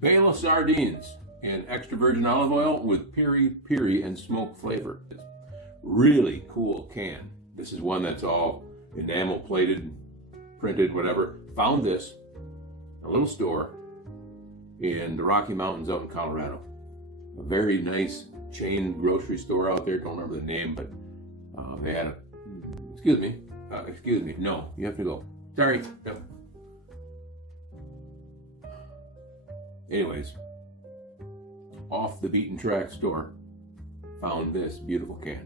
Bela sardines in extra virgin olive oil with piri and smoke flavor. It's really cool can. This is one that's all enamel plated, printed, whatever. Found this in a little store in the Rocky Mountains out in Colorado. A very nice chain grocery store out there. Don't remember the name, but they had a, excuse me, no, you have to go. Sorry. Yep. Anyways, off the beaten track store, found this beautiful can.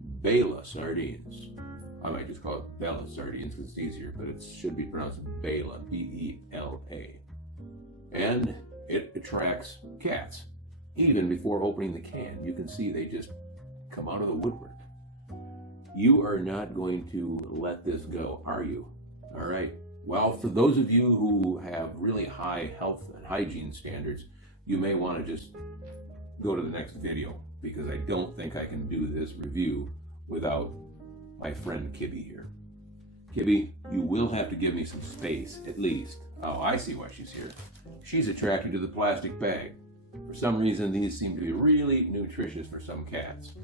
Bela sardines. I might just call it Bela sardines because it's easier, but it should be pronounced Bela, B-E-L-A. And it attracts cats. Even before opening the can, you can see they just come out of the woodwork. You are not going to let this go, are you? All right. Well, for those of you who have really high health and hygiene standards, you may want to just go to the next video, because I don't think I can do this review without my friend Kibby here. Kibby, you will have to give me some space, at least. Oh, I see why she's here. She's attracted to the plastic bag. For some reason, these seem to be really nutritious for some cats.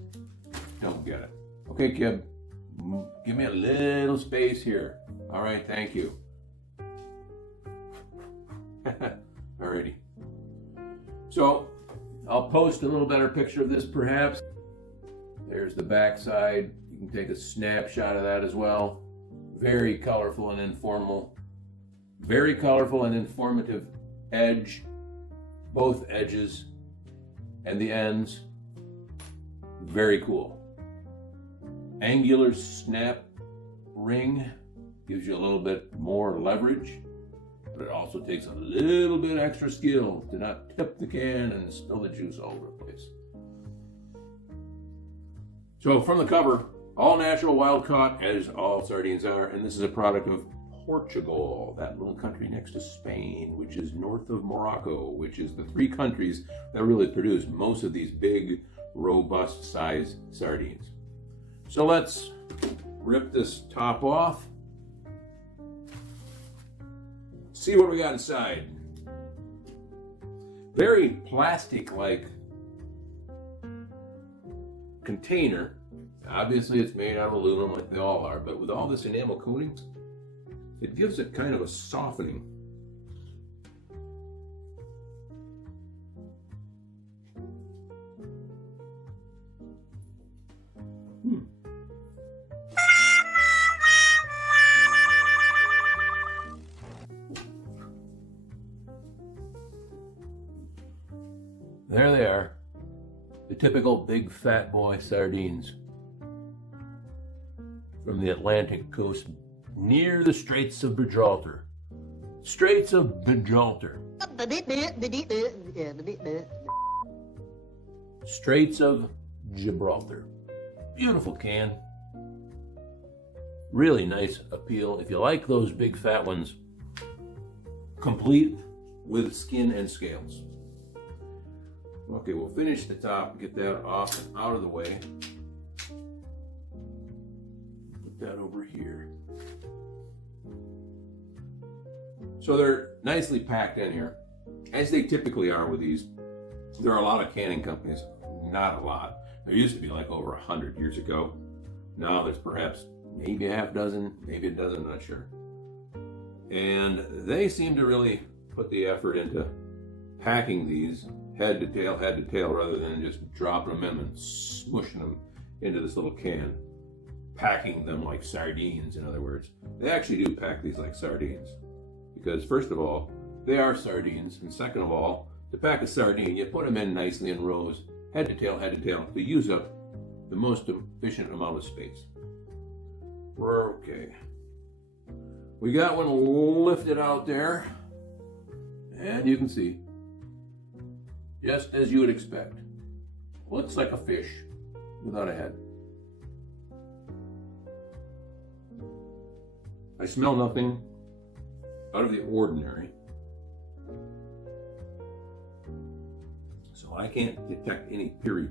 Don't get it. Okay, Kib, give me a little space here. All right, thank you. Alrighty. So, I'll post a little better picture of this perhaps. There's the back side. You can take a snapshot of that as well. Very colorful and informal. Very colorful and informative edge. Both edges and the ends. Very cool. Angular snap ring gives you a little bit more leverage, but it also takes a little bit extra skill to not tip the can and spill the juice all over the place. So from the cover, all natural, wild caught, as all sardines are, and this is a product of Portugal, that little country next to Spain, which is north of Morocco, which is the three countries that really produce most of these big, robust size sardines. So let's rip this top off. See what we got inside. Very plastic-like container. Obviously it's made out of aluminum like they all are, but with all this enamel coating, it gives it kind of a softening. There they are, the typical big fat boy sardines from the Atlantic coast near the Straits of Gibraltar. Straits of Gibraltar. Straits of Gibraltar. Beautiful can. Really nice appeal. If you like those big fat ones, complete with skin and scales. Okay, we'll finish the top, get that off and out of the way. Put that over here. So they're nicely packed in here, as they typically are with these. There are a lot of canning companies, not a lot. There used to be like over 100 years ago. Now there's perhaps maybe a half dozen, maybe a dozen, I'm not sure. And they seem to really put the effort into packing these head to tail, rather than just dropping them in and smushing them into this little can. Packing them like sardines, in other words. They actually do pack these like sardines. Because first of all, they are sardines, and second of all, to pack a sardine, you put them in nicely in rows, head to tail, to use up the most efficient amount of space. We're okay. We got one lifted out there, and you can see, just as you would expect, looks like a fish without a head. I smell nothing out of the ordinary, so I can't detect any piri.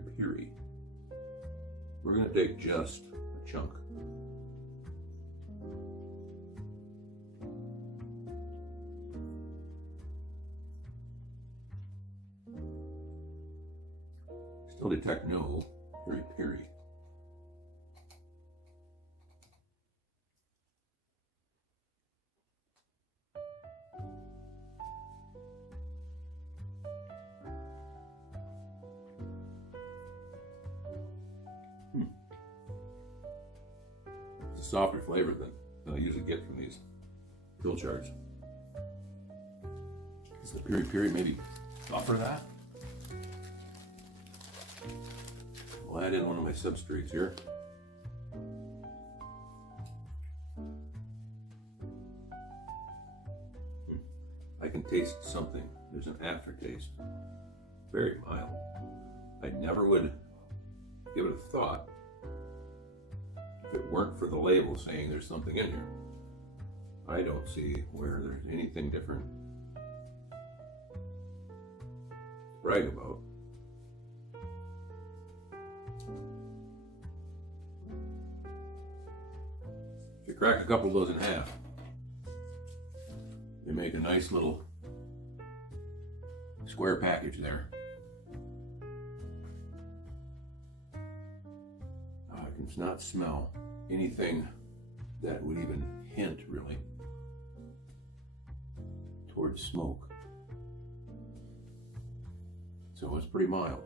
We're going to take just a chunk. Still detect no Piri. It's a softer flavor than I usually get from these pill charts. Is the Piri maybe offer that? I'll add in one of my substrates here. I can taste something. There's an aftertaste. Very mild. I never would give it a thought if it weren't for the label saying there's something in here. I don't see where there's anything different to brag about. If you crack a couple of those in half, they make a nice little square package there. I can not smell anything that would even hint really towards smoke. So it's pretty mild.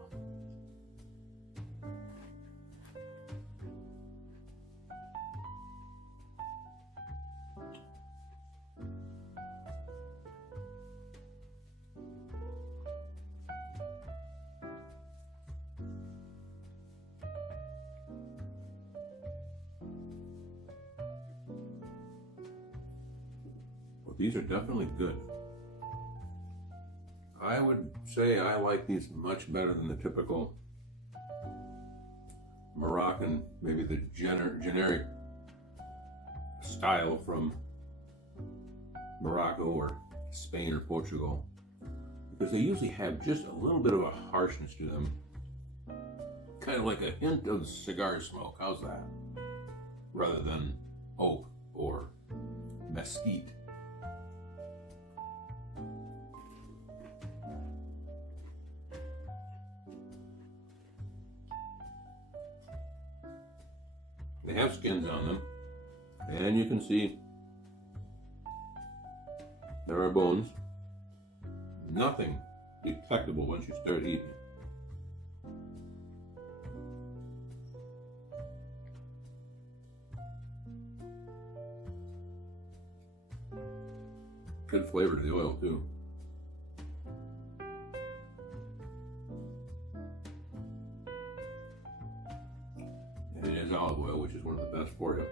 These are definitely good. I would say I like these much better than the typical Moroccan, maybe the generic style from Morocco or Spain or Portugal, because they usually have just a little bit of a harshness to them, kind of like a hint of cigar smoke. How's that? Rather than oak or mesquite. They have skins on them, and you can see there are bones. Nothing detectable once you start eating. Good flavor to the oil too. And it is olive oil, which is one of the best for you.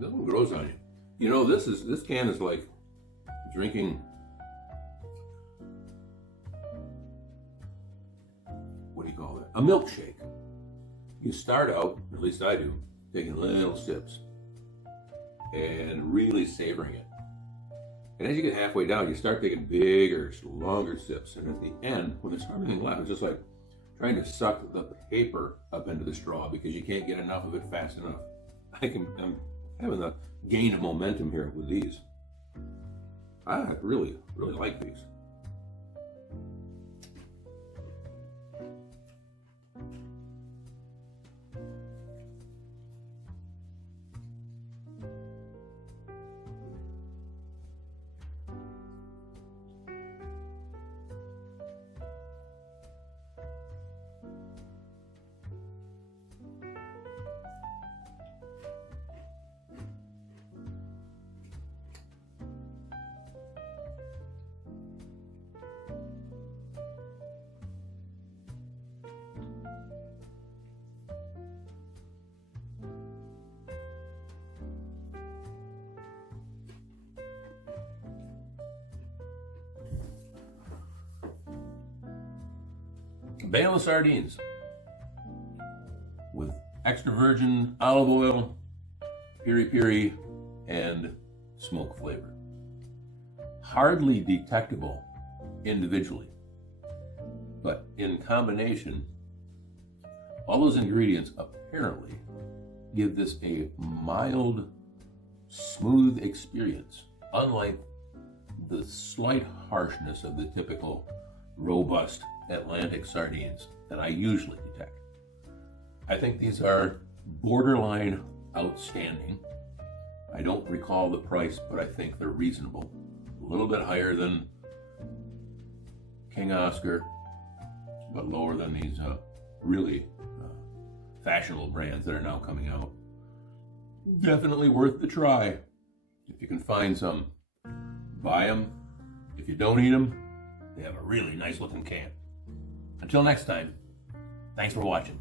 That one grows on you. You know, this can is like drinking, what do you call that? A milkshake. You start out, at least I do, taking little sips and really savoring it. And as you get halfway down, you start taking bigger, longer sips. And at the end, when there's everything left, it's just like trying to suck the paper up into the straw because you can't get enough of it fast enough. I'm having a gain of momentum here with these. I really like these. Bela sardines with extra virgin olive oil piri, and smoke flavor. Hardly detectable individually, but in combination, all those ingredients apparently give this a mild, smooth experience, unlike the slight harshness of the typical robust Atlantic sardines that I usually detect. I think these are borderline outstanding. I don't recall the price, but I think they're reasonable. A little bit higher than King Oscar, but lower than these really fashionable brands that are now coming out. Definitely worth the try. If you can find some, buy them. If you don't eat them, they have a really nice looking can. Until next time, thanks for watching.